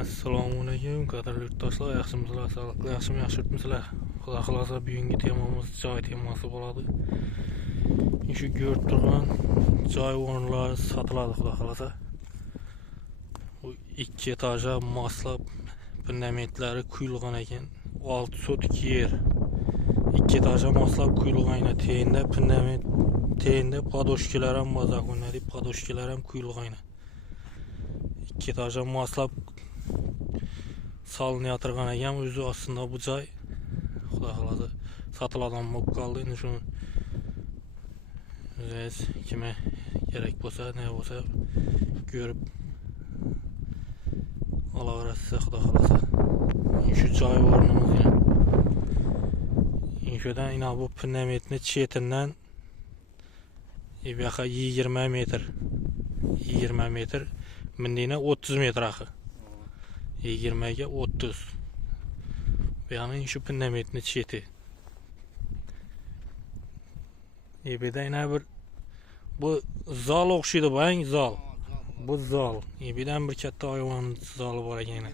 Assalomu alaykum, qadrli yurtdoshlar, yaxshimisizlar, sog'liqli, yaxshi yuribmisizlar? Xudo xolasa bugungi temamiz joy temasi bo'ladi. Shu ko'rib turgan joy o'rinlari sotiladi, xudo xolasa. Bu 2 etajli moslab fundamentlari quyilgan ekan. 6 sotik yer. 2 etajli moslab quyilgan, teyinda fundament, teyinda podoshkalar ham bor, zakonli podoshkalar ham quyilgan. 2 etajli moslab solinayotgan ekan, o'zi aslında bu joy xudo xolasa sotiladigan bo'lib qoldi. Endi shuni o'zingiz kimga kerak bo'lsa, ne bo'lsa ko'rib olaverasiz, xudo xolasa. Shu joy o'rnimiz yana. Inshodan ina bu fundamentni chetidan bu yoqqa 20 metr. 20 metr, mendina 30 metr axı. 20 ga 30. Yani şu fundamentni cheti. Ebeda yana bir bu zal o'xshaydi, bang zal. Bu zal. Ebedan bir katta hayvon zali bor ekan.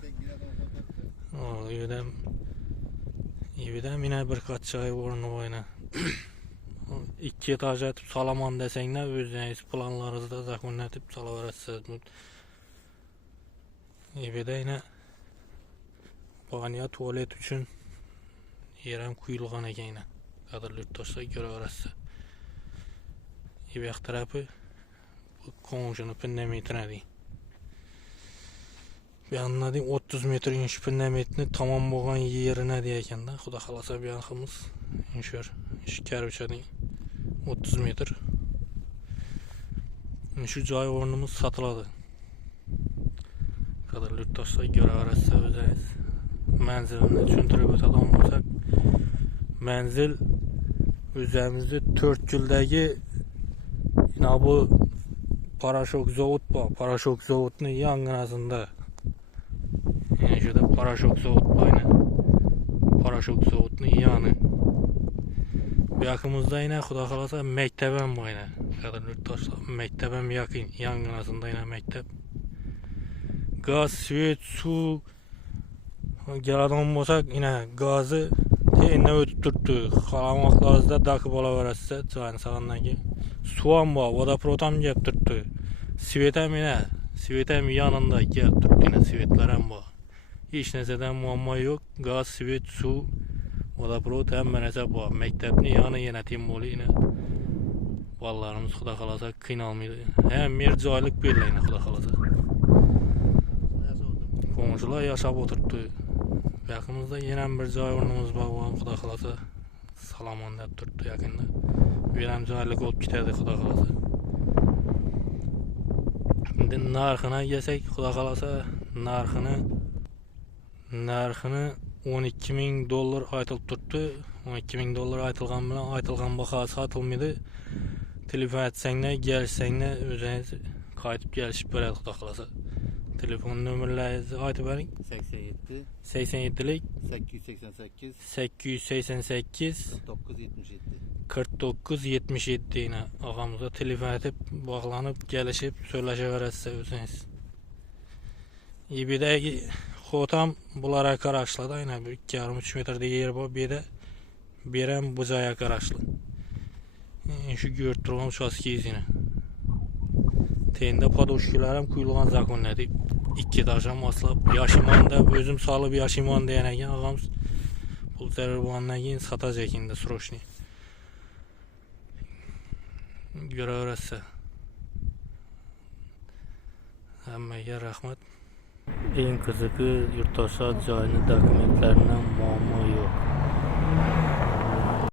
Ebedan yana bir qatcha o'rni bor yana. 2 etaj etib solaman desanglar, o'zingiz planlaringizda zakonlatib solaverasiz. Ebeda yana banya tuvalet uchun yer ham quyilgan ekan. Qadrli yurtdoshlar, ko'raverasiz. Bu yoq tarafi konjini fundamentini deydi. Bu yoqda 30 metr inch fundamentni tamom bo'lgan yerini deydi ekanda. Xudo xolasa bu yoqimiz shu karvchaning 30 metr. Shu joy o'rnimiz sotiladi. Qadrli yurtdoshlar, ko'raverasiz o'zingiz. Manzilini tushuntirib o'tadigan bo'lsak, manzil o'zimizda 4 yildagi bu parashok zavod bor. Parashok zavodning yonginasida. Yani şurada parashok zavod bor. Parashok zavodning yoni. Bu yoqimizda yana xudo xolasa maktab ham bor. Qadrli yurtdoshlar, maktab ham yaqin, yonginasida yana maktab. Gaz, svet, suv geladigan bo'lsak, yine gazı teyindan o'tib turibdi. Qalamoqlaringizda dakib olaverasiz, joyni sog'andan keyin. Suv ham bor, vodoprovod ham kelib turibdi. Svet ham yonida kelib turibdi, svetlar ham bor. Hech narsadan muammo yo'q. Gaz, svet, suv, vodoprovod hamma narsa bor. Maktabning yoni yana temoli yana. Bolalarimiz xudo xolasa qiynalmaydi. Ham mer joylik beriladi, xudo xolasa. Komşular yaşab o'tiribdi. Yaqimizda yana bir joy o'rnimiz bor, xudo xolasa salomon deb turibdi yaqinda. Bu ham joylik bo'lib ketadi, xudo xolasa. Endi narxini kelsak, xudo xolasa narxini 12.000 dollar aytilib turibdi. 12.000 dollar aytilgan bilan aytilgan bahosi sotilmaydi. Telefon etsanglar, kelishsanglar o'zingiz qaytib kelishib beradi, xudo xolasa. Telefon numarlarınızı aytıp verin. 87'lik 888 49 77 yine ağamıza telefon edip bağlanıp gelişip söyleşeveresiz özünüz. İbidəki xotam bunlara qarşıladı. Yine 2,5-3 metrede yer var. Bir hem bu caya qarşılı. Şu gördürülen uçaskeyiz yine. Teyinde podoshkalarım quyilgan zakonlar deyip 2 etajli moslab Yashimanda o'zim solib Yashimanda degan ekan og'amiz. Pul zarbandan keyin sotacak endi srochniy. Ko'raverasiz. Hammaga rahmat. Eng qizig'i yurtdoshlar joyini dokumentlaridan muammo yo'q.